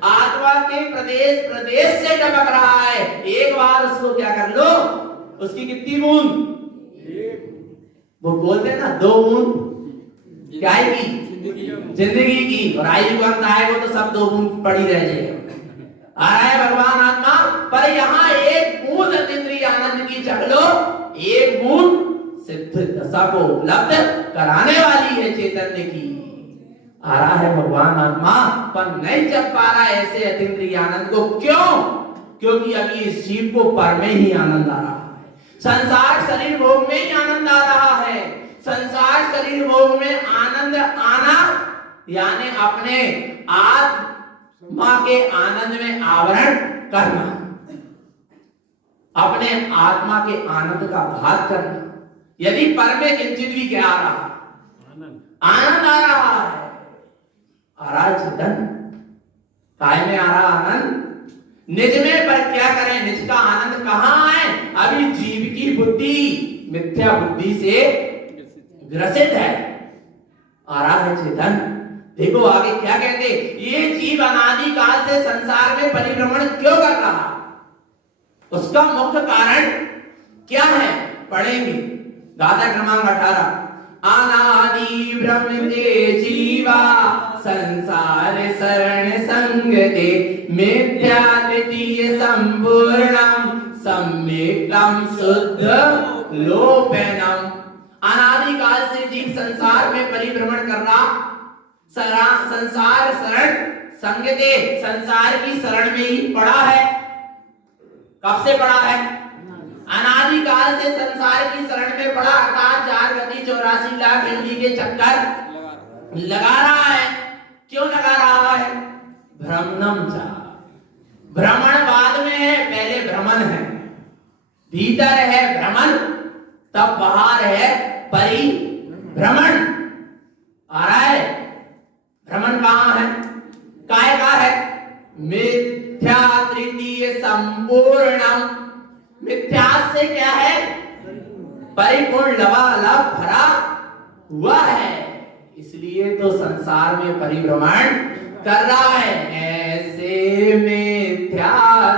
आत्मा के प्रदेश प्रदेश से टपक रहा है। एक बार उसको क्या कर लो, उसकी कितनी बूंद? वो बोलते हैं ना, 2 बूंद क्या की? जिंदगी की। और आयु का अंत आएगा तो सब 2 बूंद पड़ी रह जाएगा। आ रहा है भगवान आत्मा। पर यहाँ एक बूंद अतीन्द्रिय आनंद की चख लो, एक बूंद सिद्ध दशा को उपलब्ध कराने वाली है चैतन्य की। आ रहा है भगवान आत्मा, पर नहीं जप पा रहा है ऐसे अतीन्द्रिय आनंद को। क्यों? क्योंकि अभी इस जीव को पर में ही आनंद आ रहा है, संसार शरीर भोग में ही आनंद आ रहा है। संसार शरीर भोग में आनंद आना यानी अपने आत्मा के आनंद में आवरण करना, अपने आत्मा के आनंद का घात करना। यदि पर में किंचित भी क्या आ रहा? आनंद आ रहा है। आ रहा चेतन काय में आ रहा आनंद? निज में। पर क्या करें, निज का आनंद कहां है? अभी जीव की बुद्धि मिथ्या बुद्धि से ग्रसित है। आ रहा है चेतन। देखो आगे क्या कहते, ये जीव अनादि काल से संसार में परिभ्रमण क्यों कर रहा? उसका मुख्य कारण क्या है? पढ़ेंगे। गाथा क्रमांक 18। अनादि ब्रह्म ते जीवा संसार शरण संग दे, मिथ्या द्वितीय संपूर्णम सम्यक्तम शुद्ध लोपनम। अनादि काल से जीव संसार में परिभ्रमण कर रहा, संसार शरण संग दे, संसार की शरण में ही पड़ा है। कब से पड़ा है? अनादि काल से संसार की शरण में पड़ा, अर्थात 4 गति 84 लाख योनि के चक्कर लगा रहा है। क्यों लगा रहा है? भ्रमणम चा। भ्रमण बाद में है, पहले भ्रमण है। भीतर है भ्रमण, तब बाहर है परिभ्रमण। आ रहा है? भ्रमण कहां है? काय का है? मिथ्या तृतीय संपूर्णम। मिथ्या से क्या है? परिपूर्ण लबालब भरा हुआ है। इसलिए तो संसार में परिभ्रमण कर रहा है। ऐसे मिथ्या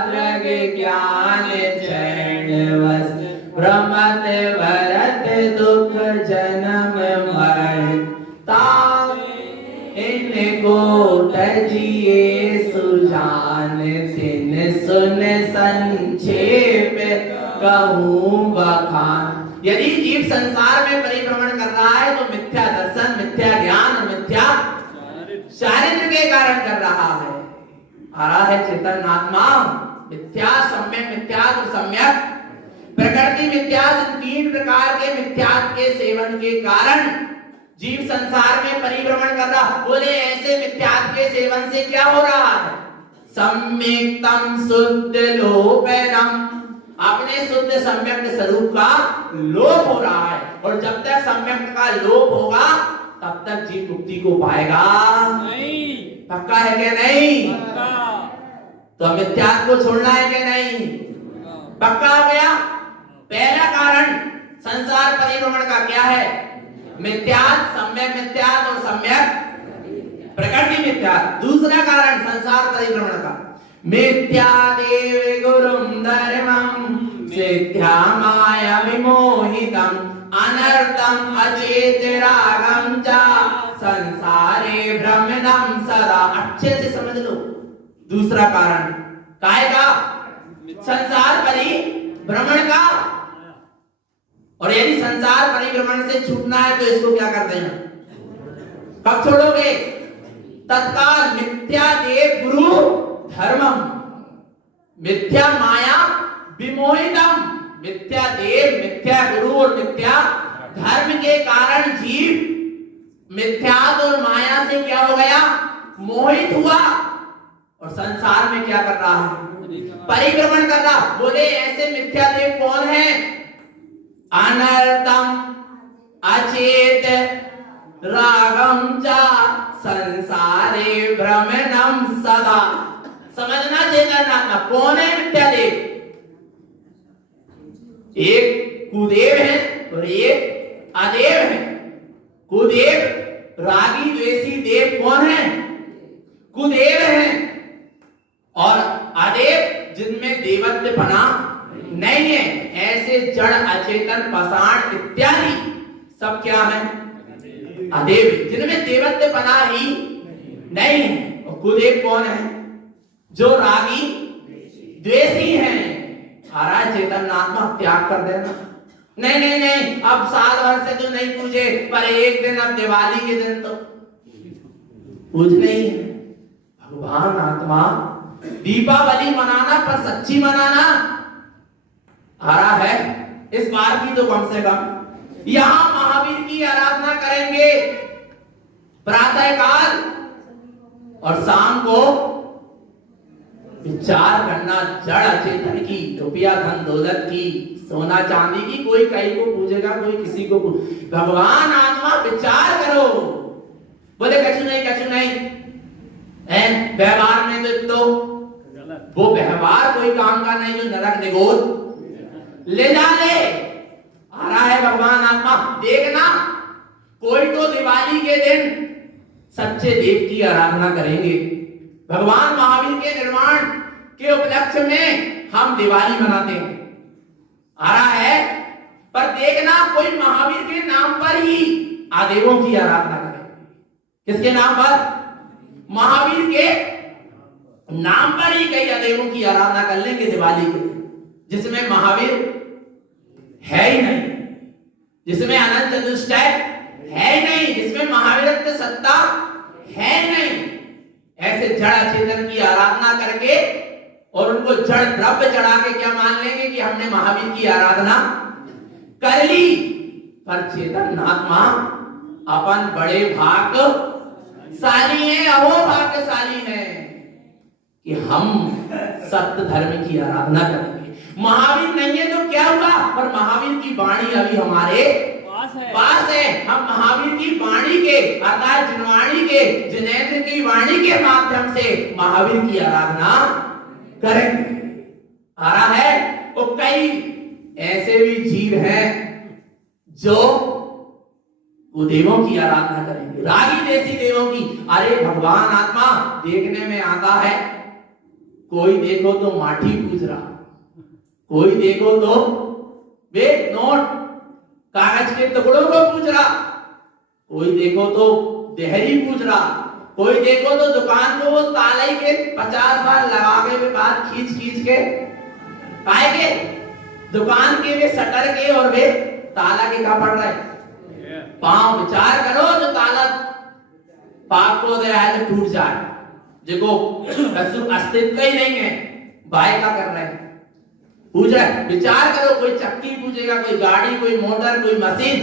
दृग ज्ञान चरण वस, भ्रमत भरत दुख जन्म मरण, ताप इनको तजिए सुजान, तिन सुन संक्षेप कहूं बखान। यदि जीव संसार में परिभ्रमण कर रहा है तो मिथ्या दर्शन, मिथ्या ज्ञान और मिथ्या चारित्र के कारण कर रहा है। आ रहा है चेतन आत्मा मिथ्या, सम्यक मिथ्या और सम्यक प्रकृति मिथ्या, तीन प्रकार के मिथ्या के सेवन के कारण जीव संसार में परिभ्रमण कर रहा। बोले ऐसे मिथ्या के सेवन से क्या हो रहा है? सम्यक्तम शुद्ध लोपेनम, अपने शुद्ध सम्यक स्वरूप का लोप हो रहा है। और जब तक सम्यक का लोप होगा तब तक जीव मुक्ति को पाएगा नहीं। पक्का है क्या? नहीं पक्का। तो मिथ्या को छोड़ना है क्या? नहीं पक्का हो गया। पहला कारण संसार परिभ्रमण का क्या है? मिथ्या, सम्यक मिथ्या और सम्यक प्रकृति मिथ्या। दूसरा कारण संसार परिभ्रमण का मिथ्या देव गुरुम धर्मम मिथ्या माया विमोहितम अनर्थम अचेत रागम च संसारे भ्रमणम सदा। अच्छे से समझ लो। दूसरा कारण काय का? संसार परिभ्रमण का। और यदि संसार परिभ्रमण से छूटना है तो इसको क्या कर देना? कब छोड़ोगे? तत्काल। मिथ्या देव गुरु धर्मम, मिथ्या माया विमोहितम, मिथ्या देव मिथ्या गुरु और मिथ्या धर्म के कारण जीव मिथ्या और माया से क्या हो गया? मोहित हुआ। और संसार में क्या कर रहा है? परिभ्रमण कर रहा। बोले ऐसे मिथ्या देव कौन है? अनर्थम अचेत रागम च संसारे भ्रमणम सदा। समझना चेतना कौन है मिथ्या देव? एक कुदेव है और एक अदेव है। कुदेव रागी द्वेषी देव कौन है? कुदेव है। और अदेव जिनमें देवत्व बना नहीं है। ऐसे जड़ अचेतन पाषाण इत्यादि सब क्या है? अदेव, जिनमें देवत्व बना ही नहीं है। और कुदेव कौन है? जो रागी द्वेषी है। हरा चेतन आत्मा त्याग कर देना। नहीं नहीं नहीं, अब साल भर से तो नहीं पूजे, पर एक दिन अब दिवाली के दिन तो पूजने ही है। भगवान आत्मा दीपावली मनाना पर सच्ची मनाना आ रहा है। इस बार की तो कम से कम यहां महावीर की आराधना करेंगे प्रातः काल और शाम को विचार करना जड़ अचेतन की, रुपया धन दौलत की, सोना चांदी की। कोई कहीं को पूजेगा, कोई किसी को भगवान आत्मा विचार करो। बोले कछु नहीं है। व्यवहार में तो वो व्यवहार कोई काम का नहीं जो नरक निगोद ले जा ले। आ रहा है भगवान आत्मा। देखना कोई तो दिवाली के दिन सच्चे देव की आराधना करेंगे। भगवान महावीर के निर्माण के उपलक्ष्य में हम दिवाली मनाते हैं। आ रहा है। पर देखना कोई महावीर के नाम पर ही आदेवों की आराधना करेंगे। किसके नाम पर? महावीर के नाम पर ही कई आदेवों की आराधना कर लेंगे दिवाली के दिन, जिसमें महावीर है ही नहीं, जिसमें अनंत चतुष्टय है ही नहीं, जिसमें महावीरत्व सत्ता है ही नहीं। ऐसे जड़ चेतन की आराधना करके और उनको जड़ द्रव्य चढ़ा के क्या मान लेंगे कि हमने महावीर की आराधना कर ली। पर चेतन आत्मा अपन बड़े भाग्यशाली है, अहो भाग्यशाली है कि हम सत्य धर्म की आराधना करेंगे। महावीर नहीं है तो क्या हुआ? पर महावीर की वाणी अभी हमारे पास है। हम महावीर की वाणी के अर्थात जिनवाणी के, जिनेंद्र की वाणी के माध्यम से महावीर की आराधना करेंगे। आ रहा है। तो कई ऐसे भी जीव हैं जो देवों की आराधना करेंगे, रागी देसी देवों की। अरे भगवान आत्मा देखने में आता है, कोई देखो तो माटी पूज रहा, कोई देखो तो वे नोट कागज के टुकड़ों को पूज रहा, कोई देखो तो देहरी पूज रहा, कोई देखो तो दुकान को वो ताले के 50 बार लगा के बाद खींच के पाएंगे दुकान के वे शटर के और वे ताला के का पड़ रहे पांव। विचार करो जो ताला पाप को दे आए तो टूट जाए, देखो अस्तित्व ही नहीं है, बाय का कर रहे हैं, पूज रहे। विचार करो, कोई चक्की पूजेगा, कोई गाड़ी, कोई मोटर, कोई मशीन,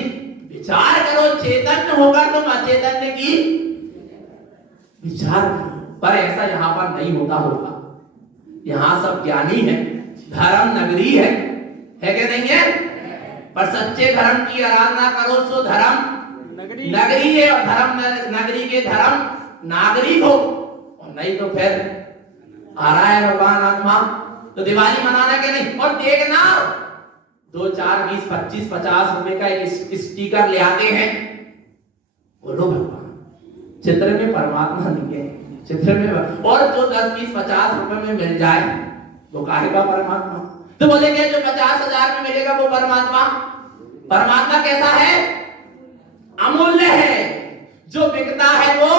विचार करो, चेतन होगा तुम अचेतन की विचार करो। पर ऐसा यहाँ पर नहीं होता होगा, यहाँ सब ज्ञानी है, धर्म नगरी है कि नहीं है? पर सच्चे धर्म की आराधना करो सो धर्म नगरी है, और धर्म नगरी के धर्म नागरिक हो, और नहीं तो फिर आ रहा है भगवान आत्मा तो दिवाली मनाना के नहीं। और देखना 2, 4, 20, 25, 50 रुपए का एक स्टिकर ले आते हैं, बोलो भगवान, चित्र में परमात्मा नहीं है, चित्र में, और जो 10, 20, 50 रुपए में मिल जाए वो काहे का परमात्मा? तो बोलेंगे जो 50,000 में मिलेगा वो परमात्मा। परमात्मा कैसा है? अमूल्य है, जो बिकता है वो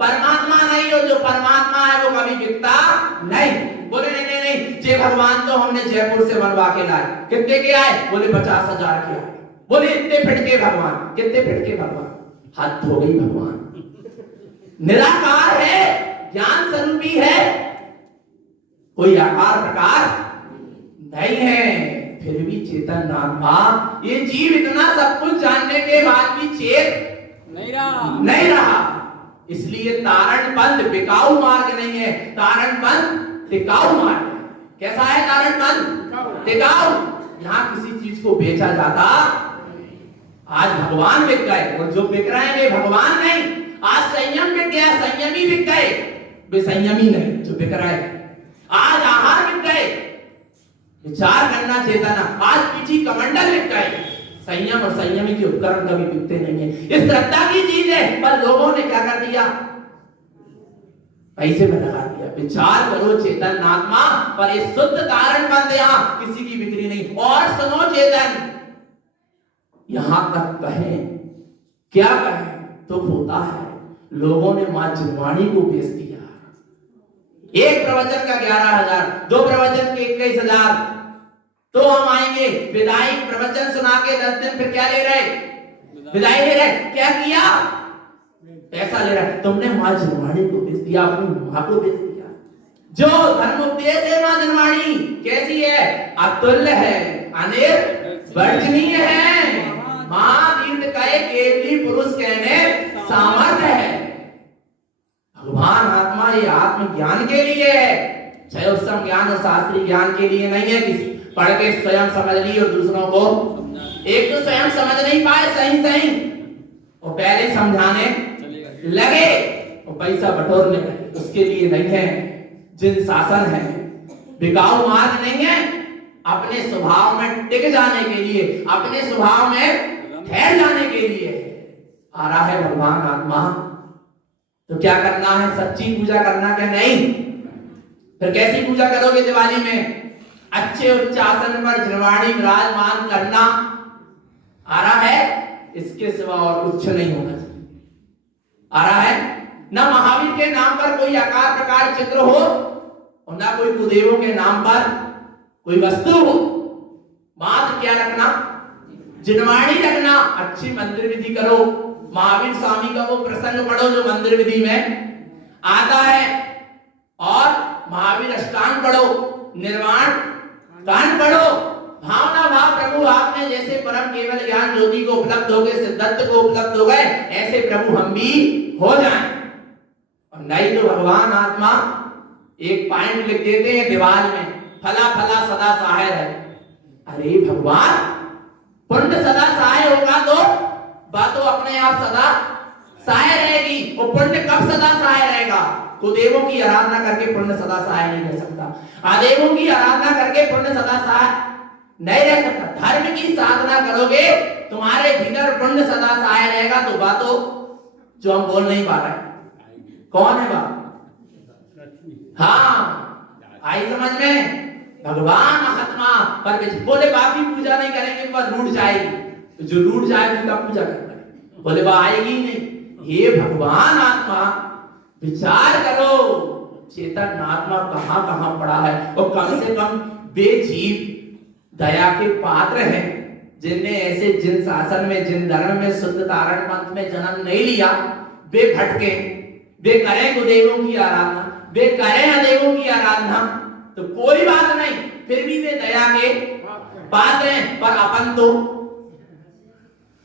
परमात्मा नहीं, हो जो परमात्मा है वो कभी बिकता नहीं। बोले नहीं नहीं नहीं, जे भगवान तो हमने जयपुर से बनवा के लाए, कितने के आए? बोले 50,000 के आए। बोले इतने फिटके भगवान, कितने फिटके भगवान? हद हो गई भगवान, निराकार है, ज्ञान स्वरूपी है, कोई आकार प्रकार नहीं है, फिर भी चेतन आत्मा। ये जीव इतना सब कुछ जानने के बाद भी चेत नहीं रहा। इसलिए तारण बंद बिकाऊ मार्ग नहीं है, तारण बंद टिकाऊ मार्ग है। कैसा है तारण बंद? टिकाऊ। यहाँ किसी चीज को बेचा जाता, आज भगवान बिक गए, और जो बिक रहे हैं वे भगवान नहीं। आज संयम बिक गया, संयमी बिक गए, वे संयमी नहीं जो बिक रहे हैं। आज आहार बिक गए, विचार करना चेतना। आज पीछे कमंडल बिक गए, संयम और संयमी के उपकरण कभी बिकते नहीं है। ये श्रद्धा की चीज है, पर लोगों ने क्या कर दिया? पैसे में लगा दिया। विचार करो चेतन आत्मा, पर ये शुद्ध कारण बंद, यहाँ किसी की बिक्री नहीं। और सुनो चेतन, यहां तक कहें, क्या कहें तो होता है, लोगों ने मां जिनवाणी को बेच दिया। एक प्रवचन का 11,000, 2 प्रवचन के 21,000, तो हम आएंगे विदाई प्रवचन सुना के 10 दिन, फिर क्या ले रहे? विदाई ले रहे। क्या किया? पैसा ले रहे। तुमने मां जिनवाणी को बेच दिया, अपनी मां को बेच दिया। जो धर्म उपदेश है मां जिनवाणी कैसी है? अतुल्य है, अनिर्वचनीय है, मां दीर्घकाय केवली पुरुष कहने सामर्थ्य है। भगवान आत्मा ये आत्मज्ञान के लिए है, क्षयोत्सम ज्ञान और शास्त्रीय ज्ञान के लिए नहीं है। किसी पढ़ के स्वयं समझ ली और दूसरों को, एक तो स्वयं समझ नहीं पाए सही सही, और पहले समझाने लगे और पैसा बटोरने लगे, उसके लिए नहीं है। जिन शासन है, बिकाऊ मार्ग नहीं है, अपने स्वभाव में टिक जाने के लिए, अपने स्वभाव में ठहर जाने के लिए आ रहा है भगवान आत्मा। तो क्या करना है? सच्ची पूजा करना क्या नहीं? फिर कैसी पूजा करोगे दिवाली में? अच्छे उच्चासन पर जिनवाणी विराजमान करना आ रहा है, इसके सिवा और कुछ नहीं होना चाहिए। आ रहा है ना महावीर के नाम पर कोई आकार प्रकार चित्र हो, और ना कोई कुदेवों के नाम पर कोई वस्तु हो। मात्र क्या रखना? जिनवाणी रखना। अच्छी मंत्र विधि करो, महावीर स्वामी का वो प्रसंग पढ़ो जो मंदिर विधि में आता है, और महावीर अष्टांग पढ़ो, निर्वाण कांड पढ़ो। भावना भाव प्रभु आपने जैसे परम केवल ज्ञान ज्योति को उपलब्ध हो गए, सिद्धार्थ को उपलब्ध हो गए, ऐसे प्रभु हम भी हो जाएं। और नहीं तो भगवान आत्मा एक पॉइंट लिख देते हैं दीवार में, फला फला सदा सहाय है। अरे भगवान, पुण्य सदा सहाय होगा तो बात तो अपने आप सदा सहाय रहेगी। और पुण्य कब सदा सहाय रहेगा? कुदेवों की आराधना करके पुण्य सदा सहाय नहीं रह सकता, आदेवों की आराधना करके पुण्य सदा सहाय नहीं रह सकता। धर्म की साधना करोगे, तुम्हारे भीतर पुण्य सदा सहाय रहेगा। तो बातों जो हम बोल नहीं पा रहे, कौन है बात? हाँ, आई समझ में? भगवान महात्मा पर बोले बाकी पूजा नहीं करेंगे तो बात रूठ जाएगी, तो जो रूठ जाएगी उनका पूजा करना है, बोले वह आएगी नहीं। हे भगवान आत्मा, विचार करो चेतन आत्मा कहां कहां पड़ा है। और कम से कम बेजीव दया के पात्र हैं, जिनने ऐसे जिन शासन में, जिन धर्म में, शुद्ध तारण पंथ में जन्म नहीं लिया, वे भटके, वे करें कुदेवों की आराधना, वे करें अदेवों की आराधना, तो कोई बात नहीं, फिर भी वे दया के पात्र हैं। पर अपन तो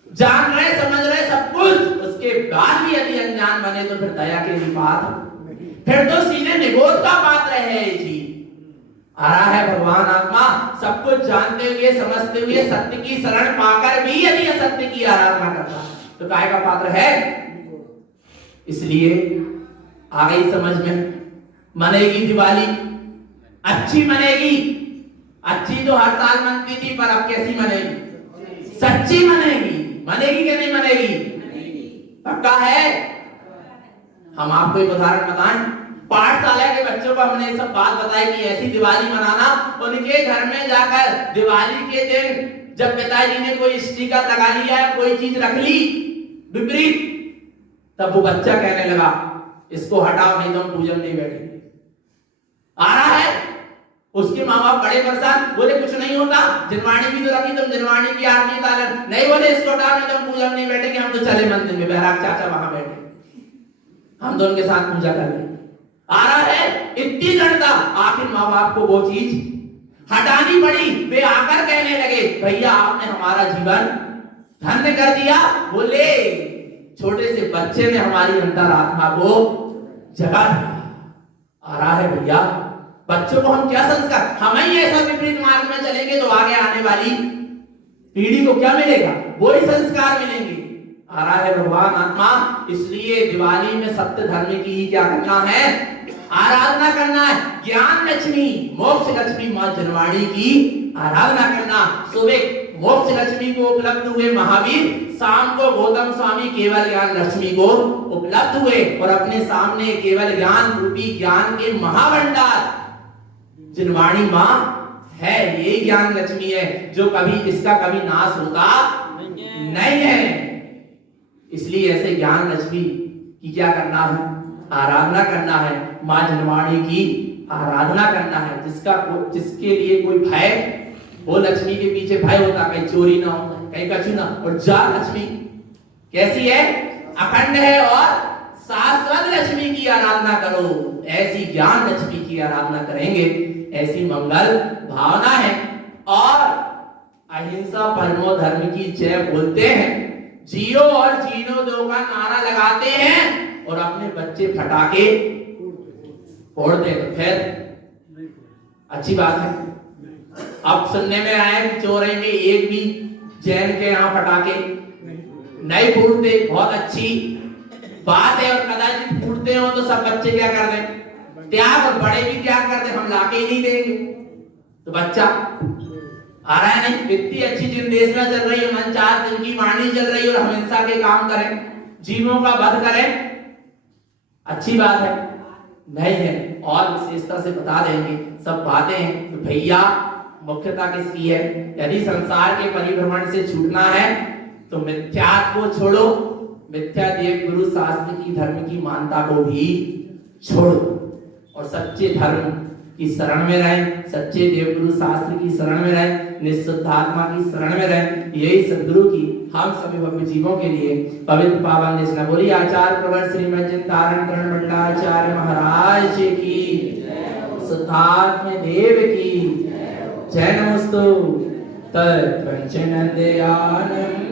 जान रहे, समझ रहे सब कुछ, उसके बाद भी यदि अनजान बने तो फिर दया के भी पात्र, फिर तो सीधे निगोद का पात्र है जी। आ रहा है भगवान आत्मा सब कुछ जानते हुए, समझते हुए, सत्य की शरण पाकर भी यदि असत्य की आराधना करता है तो काय का पात्र है। इसलिए आ गई समझ में, मनेगी दिवाली, अच्छी मनेगी, अच्छी तो हर साल मनती थी, पर अब कैसी मनेगी, सच्ची मनेगी। मनेगी कि नहीं मनेगी, पक्का है। हम आपको एक उदाहरण बताएं, पाठशाला के बच्चों को हमने सब बात बताई कि ऐसी दिवाली मनाना, उनके घर में जाकर दिवाली के दिन जब पिताजी ने कोई स्टिकर लगा लिया, कोई चीज रख ली विपरीत, तब वो बच्चा कहने लगा इसको हटाओ नहीं तो हम पूजन नहीं बैठेंगे। आ रहा है, उसके माँ बाप बड़े परेशान, बोले कुछ नहीं होता, जिनवाणी भी तो रखी, तुम जिनवाणी की आरती उतार, नहीं बोले इसको हटाओ नहीं तो हम पूजन नहीं बैठेंगे, हम तो चले मंदिर में, बैराग चाचा वहां बैठे, हम तो उनके साथ पूजा कर लेंगे। आ रहा है, इतनी जनता, आखिर माँ बाप को वो चीज हटानी पड़ी। वे आकर कहने लगे भैया आपने हमारा जीवन धन्य कर दिया। बोले छोटे से बच्चे ने हमारी अंतरात्मा को जगा दिया। आ रहा है भैया, बच्चों को हम क्या संस्कार, हम ही ऐसा विपरीत मार्ग में चलेंगे तो आगे आने वाली पीढ़ी को क्या मिलेगा, वही संस्कार मिलेंगे। आ रहा है भगवान आत्मा, इसलिए दिवाली में सत्य धर्म की ही क्या करना है, आराधना करना है। ज्ञान लक्ष्मी, मोक्ष लक्ष्मी मां जनवाणी की आराधना करना। सुबह मोक्ष लक्ष्मी को उपलब्ध हुए महावीर, शाम को गौतम स्वामी केवल ज्ञान लक्ष्मी को उपलब्ध हुए, और अपने सामने केवल ज्ञान रूपी ज्ञान के महाभंडार जनवाणी मां है। ये ज्ञान लक्ष्मी है जो कभी इसका कभी नाश होता नहीं है। इसलिए ऐसे ज्ञान लक्ष्मी की क्या करना है, आराधना करना है। मां जनवाणी की आराधना करना है। जिसके लिए कोई भय, वो लक्ष्मी के पीछे भय होता, कहीं चोरी ना हो, कहीं कछु ना। और जा लक्ष्मी कैसी है, अखंड है, और शाश्वत लक्ष्मी की आराधना करो। ऐसी ज्ञान लक्ष्मी की आराधना करेंगे, ऐसी मंगल भावना है। और अहिंसा परमो धर्म की जय बोलते हैं, जियो और जीनो दो का नारा लगाते हैं, और अपने बच्चे फटाके फोड़ते हैं। तो फिर अच्छी बात है। अब सुनने में आया कि चौराहे में एक भी जैन के यहाँ फटाके नहीं फूटते, बहुत अच्छी बात है। और कदाचित फूटते हो तो सब बच्चे क्या कर दें, त्याग, और बड़े भी क्या कर दें, हम लाके ही नहीं देंगे। तो बच्चा आ रहा है नहीं, इतनी अच्छी जनरेशन चल रही है, 49 दिन की वाणी चल रही है, और हम हिंसा के काम करें, जीवों का वध करें, अच्छी बात है नहीं है। और विशेषता से बता देंगे सब बातें हैं। तो भैया मुख्यता किसकी है, यदि संसार के परिभ्रमण से छूटना है तो मिथ्यात्व को छोड़ो, मिथ्या देव गुरु शास्त्र की धर्म की मानता को भी छोड़ो, और सच्चे धर्म की शरण में रहें, सच्चे देव गुरु शास्त्र की शरण में रहें, निश्चितात्मा की शरण में रहें। यही सद्गुरु की हम सभी भव्य जीवों के लिए पवित्र पावन देशना। बोली आचार्य प्रवर श्रीमद चिंतारण करण भट्टाचार्य महाराज की, सिद्धार्थ देव की जय। नमस्तु तत्वंचन दयानम